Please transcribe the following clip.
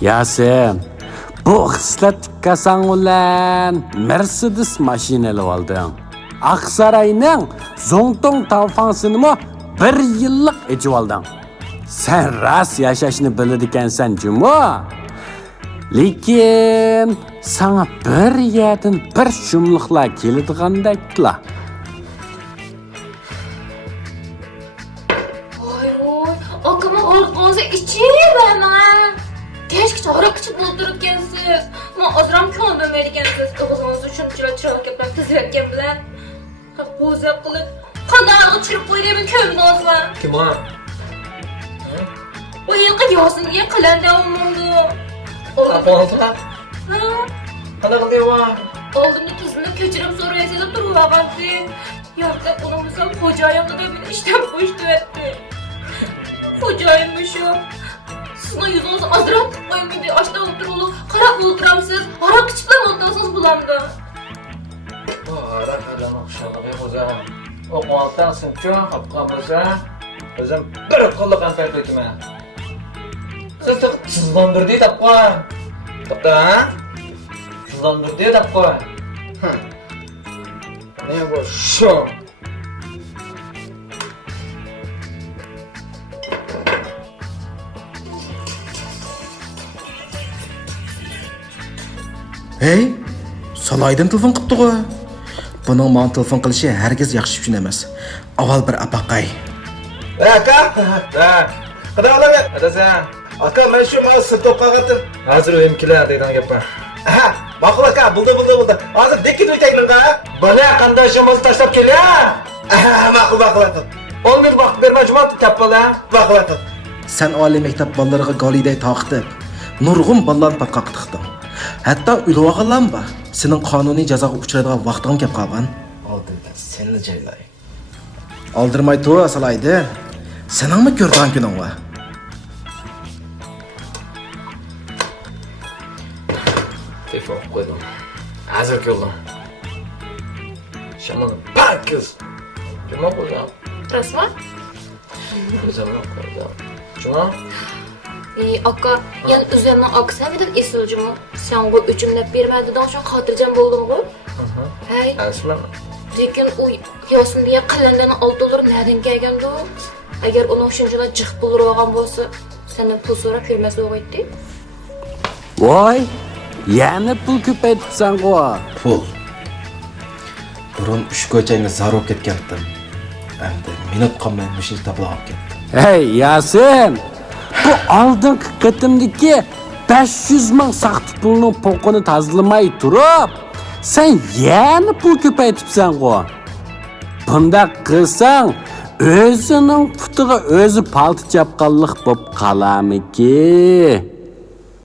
Yasin, bu xislat tikkasan ulan Mercedes mashinali olding. Aqsarayning Zongtong tavfansinimi 1 yillik echib olding. Sen ras yashashni biladigansan, jumo. Lekin sana bir yerdan bir shumliqlar keladigandaklar. Oy, akama olqonsa ichib men. Kechgacha aroq ichib o'tiribgansiz. Men azram ko'ndim ekansiz. O'zingizni shunchalar chiroq gaplar tizayotgan bilan bo'za qilib qanday chirib qo'yaymi ko'nglingizni? Kim o? O yilqi yosinga qilanda olmadi. Aponsa? Qanaqa qildingmi? Oldimda tuzini ko'chirib so'raysiz deb turib Yo'qda qo'limizdan xo'jayinga deb ishdan qo'yishdi etdi. Xo'jayinmi shu? Sizni yuzingiz azroq qo'ymaydi, ochda o'tirib, qarab o'tiramsiz, aroq ichib o'tirsangiz bo'lamdi. Aroq bilan o'xshamay o'zim. O'qmoqdan sinchon qopqanmasa, o'zim bir qo'llab antartayman. Siz sizlandirdi deb qo'y. To'xta. Sizlandirdi deb qo'y. Ne bu shu? Hey, Salaydan telefon qilibdi-ku. Buning men telefon qilishi hargiz yaxshi tushun emas. Avval bir apaqay. Aka, qada olaman. Adasan. Aka, men shu mal sirtoq qolgandim. Hozir o'yim kelar degan gap bor. Aha, ma'qul aka, buldi. Hozir dekket o'taylikmi? Bana qanday ishimizni tashlab kelya? Aha, ma'qul. 10 yil vaqt bermajmat tapala. Ma'qul. Sen oliy maktab bolalariga goliday taqtib, nurg'un bolalarni patqoq tiqding. Hatto ulug'agan bor. Sening qonuniy jazoga uchraydigan vaqting kelib qolgan. Oldindan seni jaylay. Oldirmay tur Salaydi. Seningmi ko'rgan kuning va? Telefon qo'ydim. Hozir keldim. Shamol parkiz. Nima bo'lgan? Rasman? O'zimni qo'ydim. Nima? Aka, yan üzerinden aksa bir esilcimi? Sen bu üçümlep bermediğinden şu hatırcam buldun mu? Hey. Asma. Lekin u yosin diye qillanlarni oldilar nereden kelgandi o? Agar onun shunchalar jiq pul olgan bo'lsa, sendan pul so'rab kelmasa o'g'aydi. Voy, yana pul ko'paytibsan-ku. Pul. Burun 3 ko'chayni zarur ketgandim. Endi minut qolmay mushil tablab ketdim. Hey, Yasin. Bu oldingi qitimdagi 500 ming saxti pulning po'qini tazlamay turib, sen yana pul ko'paytibsan-ku. Bundaq qilsang, o'zining putiga o'zi palti chapqanlik bo'lib qolamiki?